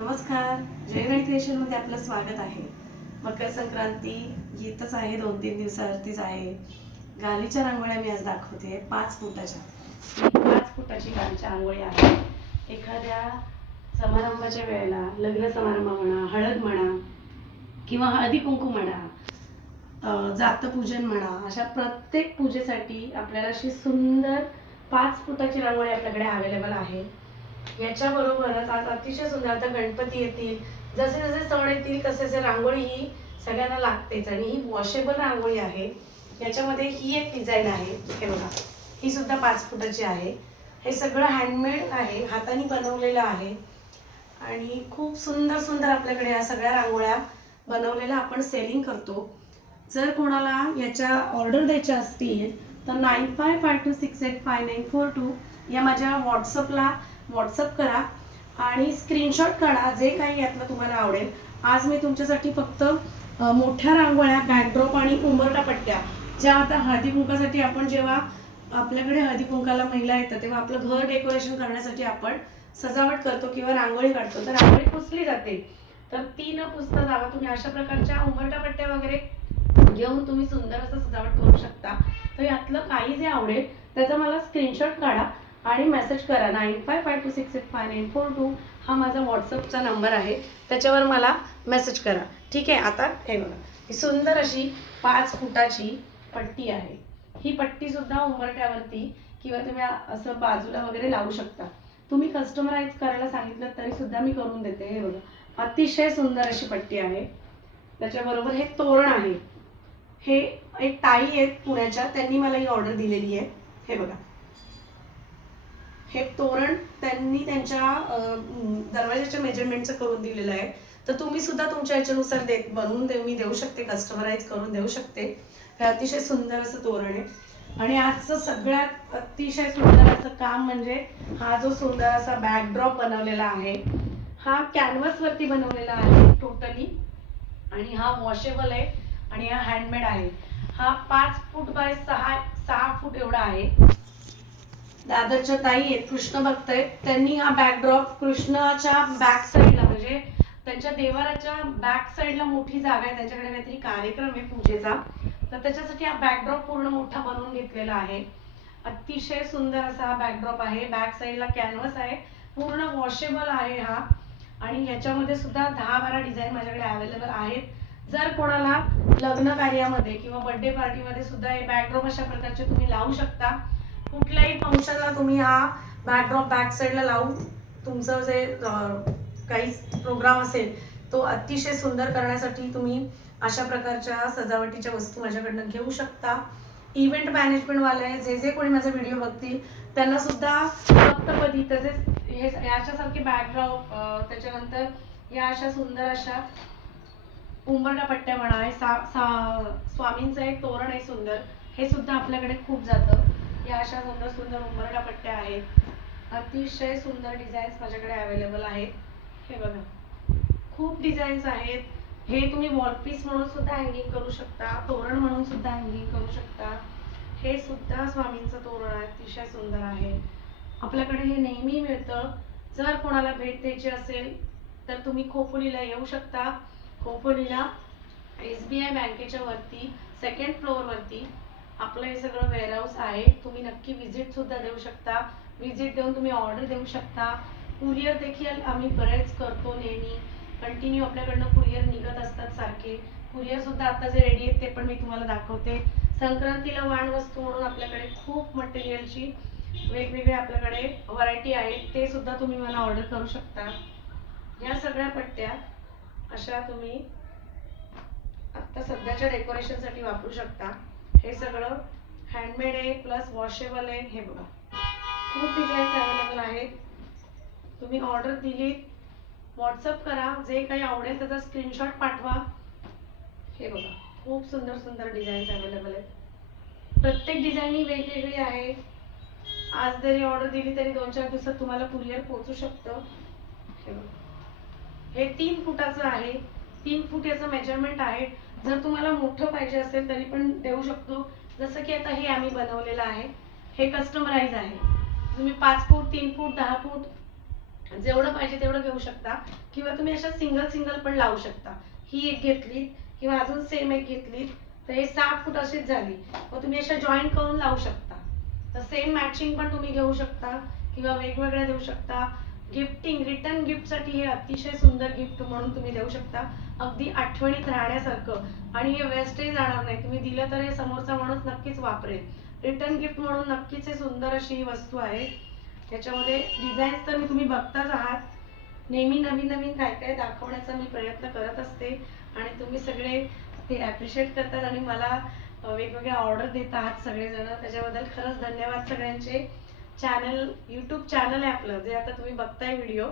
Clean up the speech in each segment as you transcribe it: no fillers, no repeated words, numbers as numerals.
नमस्कार, जयगणी क्रिएशनमध्ये आपलं स्वागत आहे. मकर संक्रांती येतच आहे, 2-3 दिवसावरतीच आहे. गालीच्या रांगोळ्या मी आज दाखवते 5 फुटाच्या. ही 5 फुटाची गालीच्या रांगोळी आहे. एखाद्या समारंभाच्या वेळेला, लग्न समारंभ म्हणा, हळद म्हणा किंवा हळदी कुंकू म्हणा, जातपूजन म्हणा, अशा प्रत्येक पूजेसाठी आपल्याला अशी सुंदर 5 फुटाची रांगोळी आपल्याकडे अवेलेबल आहे. याच्याबरोबरच आज अतिशय सुंदर, आता गणपती येतील, जसे जसे सण येतील तसे तसे रांगोळी ही सगळ्यांना लागतेच आणि ही वॉशेबल रांगोळी आहे. याच्यामध्ये ही एक डिझाईन आहे, हे बघा, ही सुद्धा 5 फुटाची आहे. हे सगळं हँडमेड आहे, हाताने बनवलेलं आहे आणि खूप सुंदर सुंदर आपल्याकडे या सगळ्या रांगोळ्या बनवलेल्या आपण सेलिंग करतो. जर कोणाला याच्या ऑर्डर द्यायच्या असतील तर 9552685942 या माझ्या व्हॉट्सअप करा आणि स्क्रीनशॉट काढा जे काही यातलं तुम्हाला आवडेल. आज मी तुमच्यासाठी फक्त मोठ्या रांगोळ्या, बॅकड्रॉप आणि उंबरठा पट्ट्या, ज्या आता हळदी कुंकासाठी आपण जेव्हा आपल्याकडे हळदी कुंकाला महिला येतात तेव्हा आपलं घर डेकोरेशन करण्यासाठी आपण सजावट करतो किंवा रांगोळी काढतो, तर रांगोळी पुसली जाते, तर ती न पुसता जावा तुम्ही अशा प्रकारच्या उंबरठा पट्ट्या वगैरे घेऊन तुम्ही सुंदर असं सजावट करू शकता. तर यातलं काही जे आवडेल त्याचा मला स्क्रीनशॉट काढा आणि मेसेज करा. 9552685942 हा माझा व्हॉट्सअपचा नंबर आहे, त्याच्यावर मला मेसेज करा. ठीक आहे. आता हे बघा, ही सुंदर अशी 5 फुटाची पट्टी आहे. ही पट्टीसुद्धा उंबरठ्यावरती किंवा तुम्ही असं बाजूला वगैरे लावू शकता. तुम्ही कस्टमाइज करायला सांगितलं तरीसुद्धा मी करून देते. हे बघा, अतिशय सुंदर अशी पट्टी आहे. त्याच्याबरोबर हे तोरण आहे. हे एक ताई आहेत पुण्याच्या, त्यांनी मला ही ऑर्डर दिलेली आहे. हे बघा, हे तोरण त्यांनी त्यांच्या दरवाजाच्या मेजरमेंटचं करून दिलेलं आहे. तर तुम्ही सुद्धा तुमच्या याच्यानुसार बनवून मी देऊ शकते, कस्टमाइज करून देऊ शकते. हे अतिशय सुंदर असं तोरण आहे. आणि आजचं सगळ्यात अतिशय सुंदर असं काम म्हणजे हा जो सुंदर असा बॅकड्रॉप बनवलेला आहे, हा कॅनव्हासवरती बनवलेला आहे टोटली आणि हा वॉशेबल आहे आणि हा हँडमेड आहे. हा 5 फूट बाय 6 फूट एवढा आहे. दादरच्या ताई आहेत, कृष्ण भक्त आहेत, त्यांनी हा बॅकड्रॉप कृष्णाच्या बॅक साईडला म्हणजे त्यांच्या देवाराच्या बॅक साईडला मोठी जागा आहे, त्यांच्याकडे काहीतरी कार्यक्रम आहे पूजेचा, तर त्याच्यासाठी हा बॅकड्रॉप पूर्ण मोठा बनवून घेतलेला आहे. अतिशय सुंदर असा हा बॅकड्रॉप आहे. बॅक साईडला कॅनव्हास आहे, पूर्ण वॉशेबल आहे हा आणि ह्याच्यामध्ये सुद्धा 10-12 डिझाईन माझ्याकडे अवेलेबल आहेत. जर कोणाला लग्न कार्यामध्ये किंवा बर्थडे पार्टीमध्ये सुद्धा हे बॅकड्रॉप अशा प्रकारचे तुम्ही लावू शकता. कुठल्याही फंक्शनला तुम्ही हा बॅकड्रॉप बॅक साईडला लावून तुमचं जे काही प्रोग्राम असेल तो अतिशय सुंदर करण्यासाठी तुम्ही अशा प्रकारच्या सजावटीच्या वस्तू माझ्याकडनं घेऊ शकता. इव्हेंट मॅनेजमेंटवाले जे जे कोणी माझा व्हिडिओ बघतील त्यांना सुद्धा सप्तपदी तसेच हे याच्यासारखे बॅकड्रॉप, त्याच्यानंतर या अशा सुंदर अशा उंबरठा पट्ट्या म्हणा, हे स्वामींचं एक तोरण आहे सुंदर, हे सुद्धा आपल्याकडे खूप जातं. या अशा सुंदर सुंदर उंबरठा पट्ट्या आहेत. अतिशय सुंदर डिझाईन्स माझ्याकडे अवेलेबल आहेत. हे बघा, खूप डिझाईन्स आहेत. हे तुम्ही वॉलपीस म्हणून सुद्धा हँगिंग करू शकता, तोरण म्हणून सुद्धा हँगिंग करू शकता. हे सुद्धा स्वामींचं तोरण आहे, अतिशय सुंदर आहे. आपल्याकडे हे नेहमी मिळतं. जर कोणाला भेट द्यायची असेल तर तुम्ही खोपोलीला येऊ शकता. खोपोलीला SBI बँकेच्या वरती 2nd फ्लोअरवरती आपलं हे सगळं वेअरहाऊस आहे. तुम्ही नक्की विजिटसुद्धा देऊ शकता. विजिट देऊन तुम्ही ऑर्डर देऊ शकता. कुरिअर देखील आम्ही बरेच करतो, नेहमी कंटिन्यू आपल्याकडनं कुरिअर निघत असतात सारखे. कुरिअरसुद्धा आता जे रेडी आहेत ते पण मी तुम्हाला दाखवते. संक्रांतीला वाण वस्तू म्हणून आपल्याकडे खूप मटेरियलची वेगवेगळे आपल्याकडे व्हरायटी आहेत, ते सुद्धा तुम्ही मला ऑर्डर करू शकता. या सगळ्या पट्ट्या अशा तुम्ही आत्ता सध्याच्या डेकोरेशनसाठी वापरू शकता. हे सगळं हँडमेड आहे प्लस वॉशेबल आहे. हे बघा, खूप डिझाईन्स अवेलेबल आहेत. तुम्ही ऑर्डर दिलीत, व्हॉट्सअप करा, जे काही आवडेल त्याचा स्क्रीनशॉट पाठवा. हे बघा, खूप सुंदर सुंदर डिझाईन्स अवेलेबल आहेत. प्रत्येक डिझाईन ही वेगवेगळी आहे. आज जरी ऑर्डर दिली तरी 2-4 दिवसात तुम्हाला कुरिअर पोहोचू शकतं. हे बघा, हे 3 फुटाचं आहे. 3 फूट याचं मेजरमेंट आहे. जर तुम्हाला मोठं पाहिजे असेल तरी पण देऊ शकतो. जसं की आता हे आम्ही बनवलेलं आहे, हे कस्टमाइज आहे. तुम्ही 5 फूट, 3 फूट, 10 फूट जेवढं पाहिजे तेवढं घेऊ शकता किंवा तुम्ही अशा सिंगल सिंगल पण लावू शकता. ही एक घेतली किंवा अजून सेम एक घेतली तर हे 6 फूट अशीच झाली. मग तुम्ही अशा जॉईंट करून लावू शकता. तर सेम मॅचिंग पण तुम्ही घेऊ शकता किंवा वेगवेगळ्या देऊ शकता. गिफ्टिंग रिटर्न गिफ्टसाठी हे अतिशय सुंदर गिफ्ट म्हणून तुम्ही देऊ शकता. अगदी आठवणीत राहण्यासारखं आणि हे वेस्टही जाणार नाही. तुम्ही दिलं तर हे समोरचा माणूस नक्कीच वापरेल. रिटर्न गिफ्ट म्हणून नक्कीच हे सुंदर अशी ही वस्तू आहे. त्याच्यामध्ये डिझाईन्स तर तुम्ही बघताच आहात. नेहमी नवीन नवीन काय काय दाखवण्याचा मी प्रयत्न करत असते आणि तुम्ही सगळे ते ॲप्रिशिएट करतात आणि मला वेगवेगळ्या ऑर्डर देत आहात सगळेजण. त्याच्याबद्दल खरंच धन्यवाद सगळ्यांचे. चॅनल यूट्यूब चॅनल आहे आपलं जे आता तुम्ही बघताय व्हिडिओ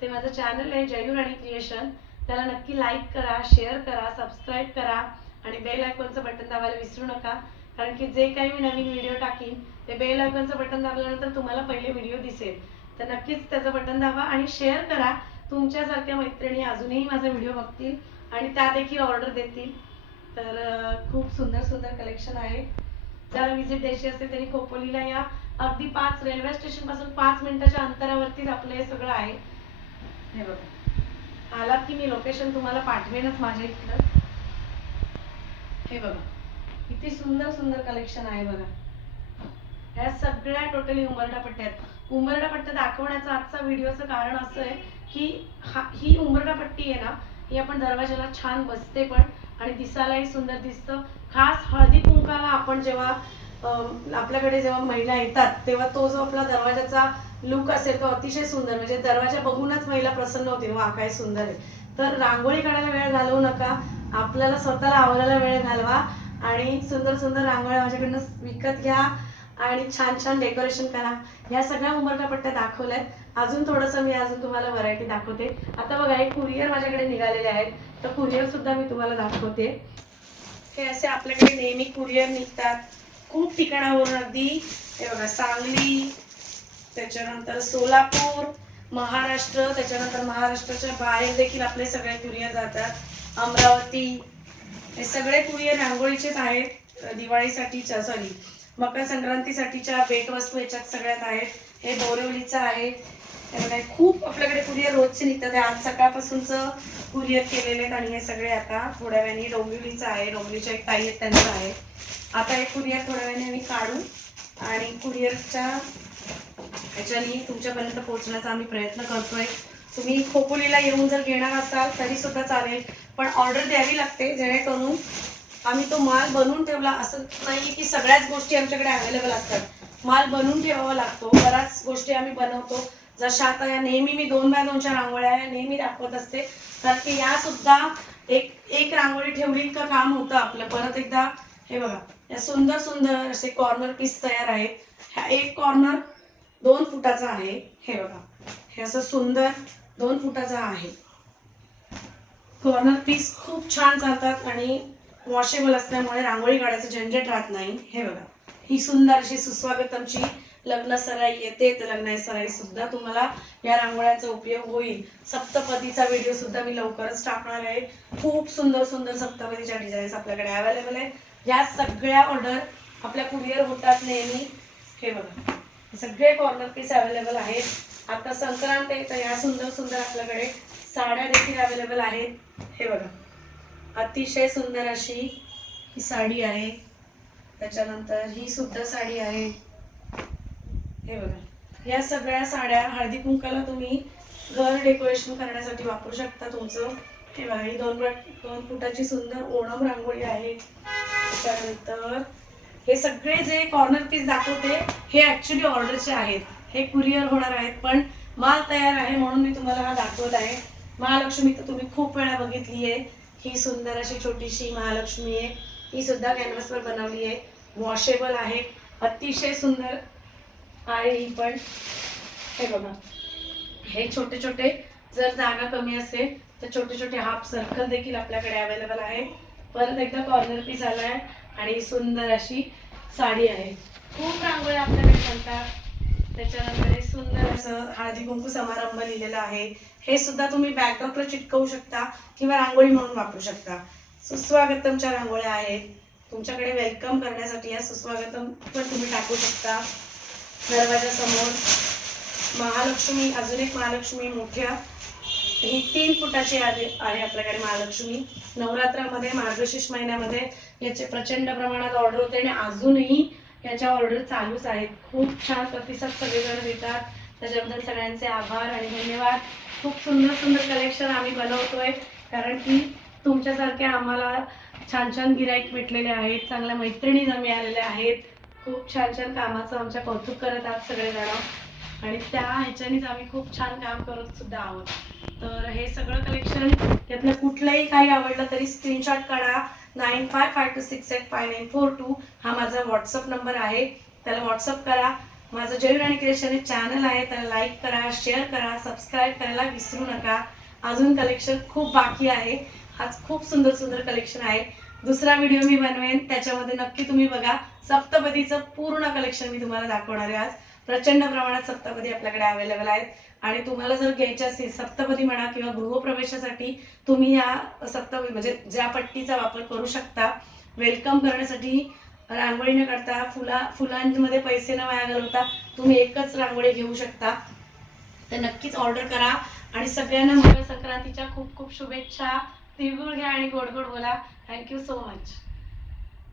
ते माझं चॅनल आहे जयू राणी क्रिएशन. त्याला नक्की लाईक करा, शेअर करा, सबस्क्राईब करा आणि बेल आयकॉनचं बटन दाबायला विसरू नका. कारण की जे काही मी नवीन व्हिडिओ टाकीन ते बेल आयकॉनचं बटन दाबल्यानंतर तुम्हाला पहिले व्हिडिओ दिसेल. तर नक्कीच त्याचं बटन दाबा आणि शेअर करा. तुमच्यासारख्या मैत्रिणी अजूनही माझा व्हिडिओ बघतील आणि त्या देखील ऑर्डर देतील. तर खूप सुंदर सुंदर कलेक्शन आहे. ज्याला व्हिजिट द्यायची असते तरी खोपोलीला या. अगदी रेल्वे स्टेशन पासून 5 मिनिटाच्या अंतरावरतीच आपलं हे सगळं आहे. हे बघा, आलात की मी लोकेशन तुम्हाला पाठवेनच माझ्या इकडं. हे बघा किती सुंदर सुंदर कलेक्शन आहे बघा. ह्या सगळ्या टोटली उंबरठा पट्ट्या आहेत. उंबरठा पट्ट्या दाखवण्याचं आजचा व्हिडिओचं कारण असं आहे की ही उंबरठा पट्टी आहे ना, ही आपण दरवाजाला छान बसते पण आणि दिसायलाही सुंदर दिसतं. खास हळदी कुंकाला आपण जेव्हा आपल्याकडे जेव्हा महिला येतात तेव्हा तो जो आपला दरवाजाचा लुक असेल तो अतिशय सुंदर, म्हणजे दरवाजा बघूनच महिला प्रसन्न होतील, वा काय सुंदर आहे. तर रांगोळी काढायला वेळ घालवू नका, आपल्याला स्वतःला आवरायला वेळ घालवा आणि सुंदर सुंदर रांगोळ्या माझ्याकडनं विकत घ्या आणि छान छान डेकोरेशन करा. ह्या सगळ्या उंबरठा पट्ट्या दाखवल्यात. अजून थोडंसं मी तुम्हाला व्हरायटी दाखवते. आता बघा एक कुरिअर माझ्याकडे निघालेले आहेत, तर कुरिअर सुद्धा मी तुम्हाला दाखवते. हे असे आपल्याकडे नेहमी कुरिअर निघतात खूप ठिकाणावरून. अगदी हे बघा सांगली, त्याच्यानंतर सोलापूर, महाराष्ट्र, त्याच्यानंतर महाराष्ट्राच्या बाहेर देखील आपले सगळे कुरिअर जातात. अमरावती, हे सगळे कुरिअर रांगोळीचेच आहेत. दिवाळीसाठीच्या मकर संक्रांतीसाठीच्या भेटवस्तू याच्यात सगळ्यात आहेत. हे बोरिवलीचं आहे. त्यामुळे खूप आपल्याकडे कुरिअर रोजचे निघतात. हे आज सकाळपासूनचं कुरिअर केलेले आहेत आणि हे सगळे आता थोड्या वेळाने डोंबिवलीचं आहे. डोंबिवलीच्या एक ताई आहेत त्यांचं आहे. आता एक कुरिअर थोड्या वेळाने आम्ही काढू आणि कुरिअरच्या ह्याच्याने तुमच्यापर्यंत पोहोचण्याचा आम्ही प्रयत्न करतोय. तुम्ही खोपोलीला येऊन जर घेणार असाल तरी सुद्धा चालेल, पण ऑर्डर द्यावी लागते जेणेकरून आम्ही तो माल बनवून ठेवला. असं नाही की सगळ्याच गोष्टी आमच्याकडे अवेलेबल असतात. माल बनवून ठेवावा लागतो. बऱ्याच गोष्टी आम्ही बनवतो. जशा आता या नेहमी मी 2x2च्या रांगोळ्या नेहमी दाखवत असते, कारण की या सुद्धा एक रांगोळी ठेवली का काम होतं आपलं. परत एकदा हे बघा, या सुंदर सुंदर असे कॉर्नर पीस तयार आहेत. हा एक कॉर्नर 2 फुटाचा आहे. हे बघा, हे असं सुंदर 2 फुटाचा आहे. कॉर्नर पीस खूप छान चालतात आणि वॉशेबल असल्यामुळे रांगोळी काढायचं झंझट राहत नाही. हे बघा, ही सुंदर अशी सुस्वागतमची लग्न सराई येते, तर लग्न सराई सुद्धा तुम्हाला या रांगोळ्यांचा उपयोग होईल. सप्तपदीचा व्हिडिओ सुद्धा मी लवकरच टाकणार आहे. खूप सुंदर सुंदर सप्तपदीच्या डिझाईन्स आपल्याकडे अवेलेबल आहे. या सगळ्या ऑर्डर आपल्या कुरिअर होतात नेहमी. हे बघा, सगळे कॉर्नर पीस अवेलेबल आहेत. आता संक्रांत आहे तर या सुंदर सुंदर आपल्याकडे साड्या देखील अवेलेबल आहेत. हे बघा, अतिशय सुंदर अशी ही साडी आहे. त्याच्यानंतर ही सुद्धा साडी आहे. हे बघा, या सगळ्या साड्या हळदी कुंकाला तुम्ही घर डेकोरेशन करण्यासाठी वापरू शकता तुमचं. हे बघा, ही 2 फुटाची सुंदर ओणम रांगोळी आहे. त्यानंतर हे सगळे जे कॉर्नर पीस दाखवते हे ॲक्च्युली ऑर्डरचे आहेत. हे कुरिअर होणार आहेत, पण माल तयार आहे म्हणून मी तुम्हाला हा दाखवत आहे. महालक्ष्मी तर तुम्ही खूप वेळा बघितली आहे. ही सुंदर अशी छोटीशी महालक्ष्मी आहे. ही सुद्धा कॅनव्हासवर बनवली आहे. वॉशेबल आहे, अतिशय सुंदर आहे ही पण. हे बघा, हे छोटे छोटे जर जागा कमी असेल तर छोटे छोटे हाफ सर्कल देखील आपल्याकडे अवेलेबल आहे. परत एकदा कॉर्नर पीस आला आहे आणि सुंदर अशी साडी आहे. खूप रांगोळ्या आपल्याकडे बनतात. त्याच्यानंतर हे सुंदर असं हळदी कुंकू समारंभ लिहिलेलं आहे. हे सुद्धा तुम्ही बॅकड्रॉपला चिटकवू शकता किंवा रांगोळी म्हणून वापरू शकता. सुस्वागतमच्या रांगोळ्या आहेत. तुमच्याकडे वेलकम करण्यासाठी या सुस्वागतम पण तुम्ही टाकू शकता दरवाजासमोर. महालक्ष्मी, अजून एक महालक्ष्मी मोठ्या, ही 3 फुटाची आहे आपल्याकडे महालक्ष्मी. नवरात्रामध्ये मार्गशीर्ष महिन्यामध्ये याचे प्रचंड प्रमाणात ऑर्डर होते आणि अजूनही याच्या ऑर्डर चालूच आहेत. खूप छान प्रतिसाद सगळेजण देतात, त्याच्याबद्दल सगळ्यांचे आभार आणि धन्यवाद. खूप सुंदर सुंदर कलेक्शन आम्ही बनवतोय, कारण की तुमच्यासारख्या आम्हाला छान छान गिराईक भेटलेले आहेत, चांगल्या मैत्रिणी मिळालेल्या आहेत. खूप छान छान कामाचं आमच्या कौतुक करत आहात सगळेजण आणि त्या ह्याच्यानेच आम्ही खूप छान काम करत सुद्धा आहोत. तर हे सगळं कलेक्शन यातलं कुठलंही काही आवडलं तरी स्क्रीनशॉट काढा. 9552685942 हा माझा व्हॉट्सअप नंबर आहे, त्याला व्हॉट्सअप करा. माझं जय राणी क्रिएशन हे चॅनल आहे, त्याला लाईक करा, शेअर करा, सबस्क्राईब करायला विसरू नका. अजून कलेक्शन खूप बाकी आहे. आज खूप सुंदर सुंदर कलेक्शन आहे. दुसरा व्हिडिओ मी बनवेन, त्याच्यामध्ये नक्की तुम्ही बघा. सप्तपदीचं पूर्ण कलेक्शन मी तुम्हाला दाखवणार आहे. आज प्रचंड प्रमाणात सप्तपदी आपल्याकडे अवेलेबल आहेत आणि तुम्हाला जर घ्यायचे असेल सप्तपदी म्हणा किंवा गृहप्रवेशासाठी तुम्ही या सप्तपदी म्हणजे ज्या पट्टीचा वापर करू शकता. वेलकम करण्यासाठी रांगोळी न काढता फुलांमध्ये पैसे न वाया घालवता तुम्ही एकच रांगोळी घेऊ शकता. तर नक्कीच ऑर्डर करा आणि सगळ्यांना मकर संक्रांतीच्या खूप खूप शुभेच्छा. तिळगुळ घ्या आणि गोड गोड बोला. Thank you so much.